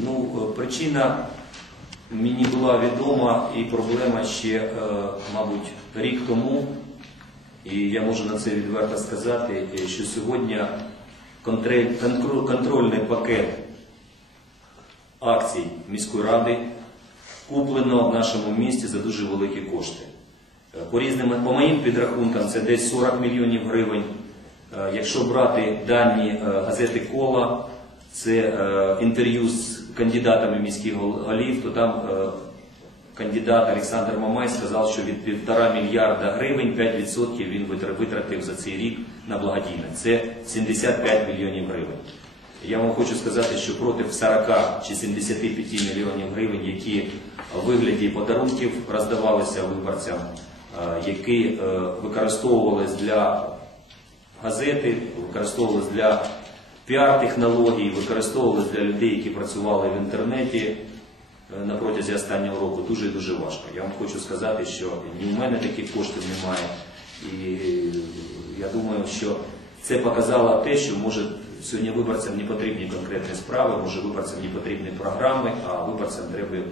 Ну, е, причина мені була відома і проблема ще, е, мабуть, рік тому. І я можу на це відверто сказати, е, що сьогодні контрольний пакет акцій міської ради куплено в нашому місті за дуже великі кошти. По різним, по моїм підрахункам, це десь 40 мільйонів гривень. Якщо брати дані газети Кола, це е, інтерв'ю з кандидатами міських гол- голів, то там е, кандидат Олександр Мамай сказав, що від півтора мільярда гривень 5% він витратив за цей рік на благодійне. Це 75 мільйонів гривень. Я вам хочу сказати, що проти 40 чи 75 мільйонів гривень, які в вигляді подарунків роздавалися виборцям, е, які е, використовувались для газети, використовувались для піар-технологій, використовувались для людей, які працювали в інтернеті е, на протязі останнього року. Дуже і дуже важко. Я вам хочу сказати, що ні в мене таких коштів немає. І я думаю, що це показало те, що може сьогодні виборцям не потрібні конкретні справи, може виборцям не потрібні програми, а виборцям треба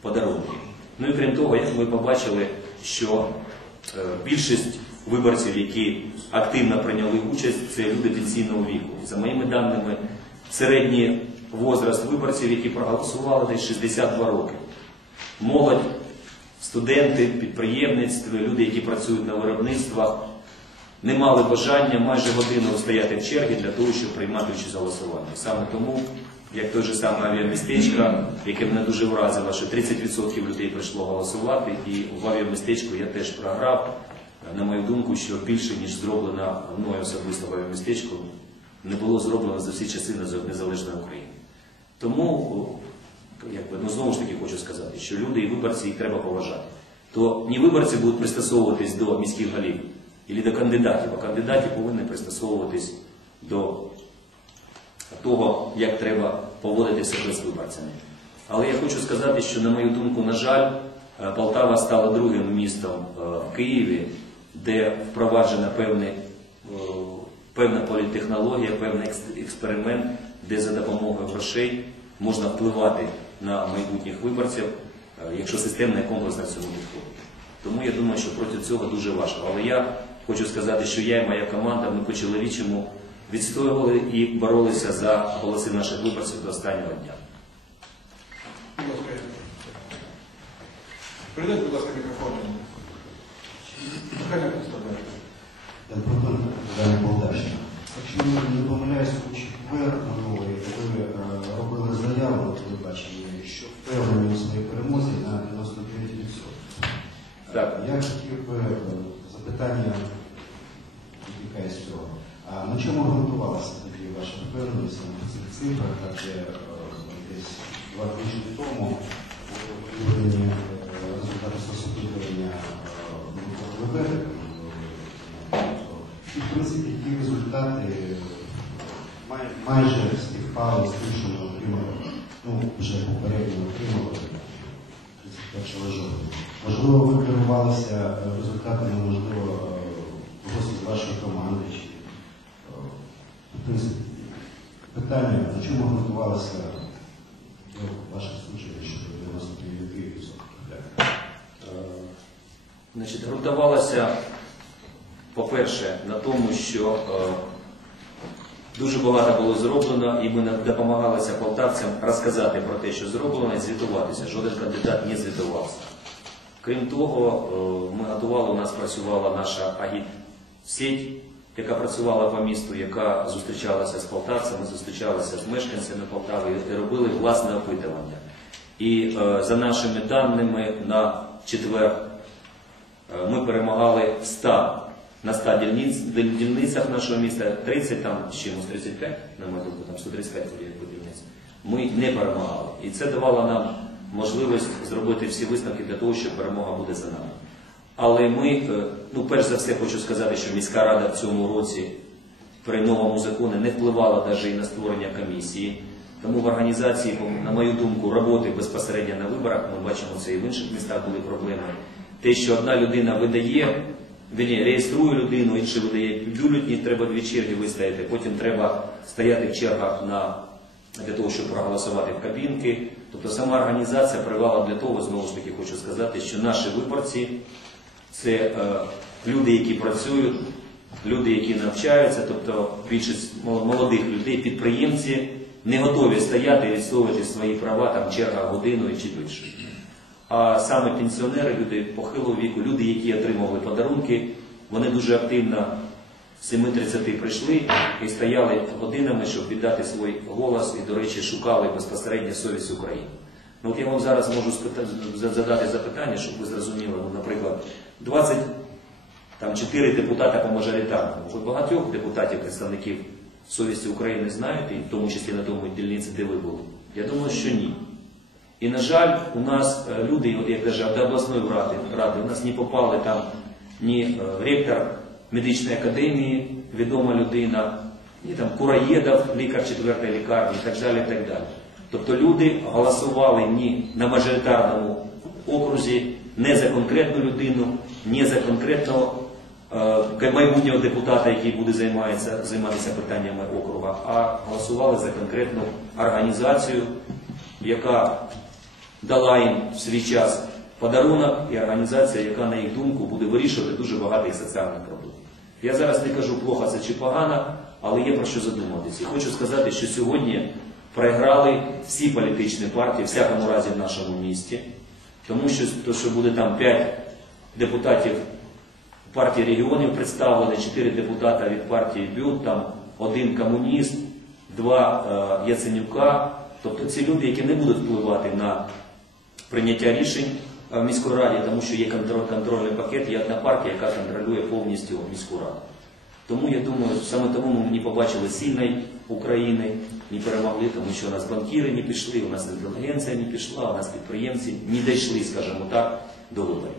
подарунки. Ну і крім того, як ви побачили, що е, більшість виборців, які активно прийняли участь, це люди пенсійного віку. За моїми даними, середній возраст виборців, які проголосували, десь 62 роки. Молодь, студенти, підприємництво, люди, які працюють на виробництвах, не мали бажання майже годину стояти в чергі для того, щоб приймати участь в голосуванні. Саме тому, як той же саме авіамістечко, яке мене дуже вразило, що 30% людей прийшло голосувати, і в авіамістечку я теж програв. На мою думку, що більше, ніж зроблено мною особисто в авіамістечку, не було зроблено за всі часи незалежної України. Тому, якби, ну, знову ж таки хочу сказати, що люди і виборці їх треба поважати. То не виборці будуть пристосовуватись до міських голів і до кандидатів, а кандидати повинні пристосовуватись до того, як треба поводити себе з виборцями. Але я хочу сказати, що, на мою думку, на жаль, е, Полтава стала другим містом е, в Києві, де впроваджена е, певна політтехнологія, певний експеримент, де за допомогою грошей можна впливати на майбутніх виборців, е, якщо системно і комплексно цьому підходить. Тому я думаю, що проти цього дуже важко. Але я хочу сказати, що я і моя команда ми по-чоловічому відстоювали і боролися за голоси наших виборців до останнього дня. Передайте, будь ласка, мікрофон. Не представляєте. Антон Далі Полтавщина. Якщо я не помиляюсь, у четвер минулий ви е, робили заяву на телебаченні, що впевнені у своїй перемозі на 99%. Так. Я хотів би е, запитання виникає з цього. А на чому ґрунтувалася тоді ваша впевненість на цих цифрах, адже е, десь два тижні тому у опитуванні, е, і, в принципі, ті результати май- майже співпали з тим, що ми отримали, ну, вже попередньо отримали 31 жовтня. Можливо, ви керувалися результатами, можливо, когось із вашої команди, чи, в принципі, питання, на чому ґрунтувалося ну, ваше судження щодо 99%? Дякую. Е, Значить, ґрунтувалося, по-перше, на тому, що е, дуже багато було зроблено, і ми допомагалися полтавцям розказати про те, що зроблено, і звітуватися. Жоден кандидат не звітувався. Крім того, е, ми готували, у нас працювала наша агіт-сеть, яка працювала по місту, яка зустрічалася з полтавцями, зустрічалася з мешканцями Полтави і робили власне опитування. І е, за нашими даними на четвер Ми перемагали 100 на 100 дільниць, нашого міста, 30 там з чимось 35, на мою там 135 дільниць. Ми не перемагали. І це давало нам можливість зробити всі висновки для того, що перемога буде за нами. Але ми, е, ну перш за все, хочу сказати, що міська рада в цьому році при новому законі не впливала навіть на створення комісії. Тому в організації, на мою думку, роботи безпосередньо на виборах, ми бачимо це і в інших містах були проблеми. Те, що одна людина видає, вірні, реєструє людину, інший видає бюлетні, треба дві черги вистояти, потім треба стояти в чергах на для того, щоб проголосувати в кабінки. Тобто сама організація привела для того, знову ж таки хочу сказати, що наші виборці це е, люди, які працюють, люди, які навчаються, тобто більшість молодих людей, підприємці не готові стояти і відстоювати свої права, там черга годиною чи більше. А саме пенсіонери, люди похилого віку, люди, які отримували подарунки, вони дуже активно з 7.30 прийшли і стояли годинами, щоб віддати свій голос і, до речі, шукали безпосередньо совість України. Ну, от я вам зараз можу задати запитання, щоб ви зрозуміли, ну, наприклад, 20 там чотири депутата по мажоритарному. Ви багатьох депутатів, представників совісті України знаєте, і в тому числі на тому дільниці, де ви були? Я думаю, що ні. І, на жаль, у нас е, люди, от як даже до обласної ради, ради, у нас не попали там ні е, ректор медичної академії, відома людина, ні там Кураєдов, лікар четвертої лікарні і так далі. І так далі. Тобто люди голосували ні на мажоритарному окрузі, не за конкретну людину, не за конкретного е, майбутнього депутата, який буде займається, займатися питаннями округа, а голосували за конкретну організацію, яка дала їм в свій час подарунок і організація, яка, на їх думку, буде вирішувати дуже багато їх соціальних проблем. Я зараз не кажу, плохо це чи погано, але є про що задуматися. І хочу сказати, що сьогодні програли всі політичні партії, всякому разі в нашому місті, тому що, то, що буде там 5 депутатів партії регіонів представлені, 4 депутата від партії БЮТ, там один комуніст, два е, Яценюка. Тобто ці люди, які не будуть впливати на прийняття рішень е, в міській раді, тому що є контрольний пакет, є одна партія, яка контролює повністю міську раду. Тому я думаю, саме тому ми не побачили сильної України, не перемогли, тому що у нас банкіри не пішли, у нас інтелігенція не пішла, у нас підприємці не дійшли, скажімо так, до виборів.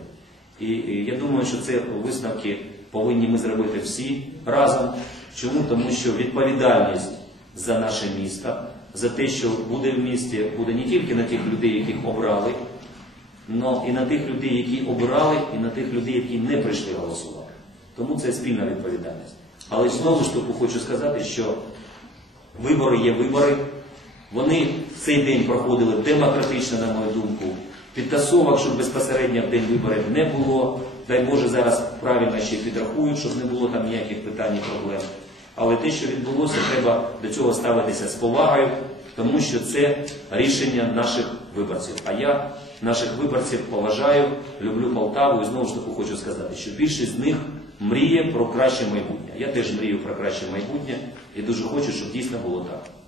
І, я думаю, що це висновки повинні ми зробити всі разом. Чому? Тому що відповідальність за наше місто, за те, що буде в місті, буде не тільки на тих людей, яких обрали, але і на тих людей, які обирали, і на тих людей, які не прийшли голосувати. Тому це спільна відповідальність. Але знову ж таки хочу сказати, що вибори є вибори. Вони в цей день проходили демократично, на мою думку. Підтасовок, щоб безпосередньо в день виборів не було. Дай Боже, зараз правильно ще підрахують, щоб не було там ніяких питань і проблем. Але те, що відбулося, треба до цього ставитися з повагою, тому що це рішення наших виборців. А я наших виборців поважаю, люблю Полтаву і знову ж таки хочу сказати, що більшість з них мріє про краще майбутнє. Я теж мрію про краще майбутнє і дуже хочу, щоб дійсно було так.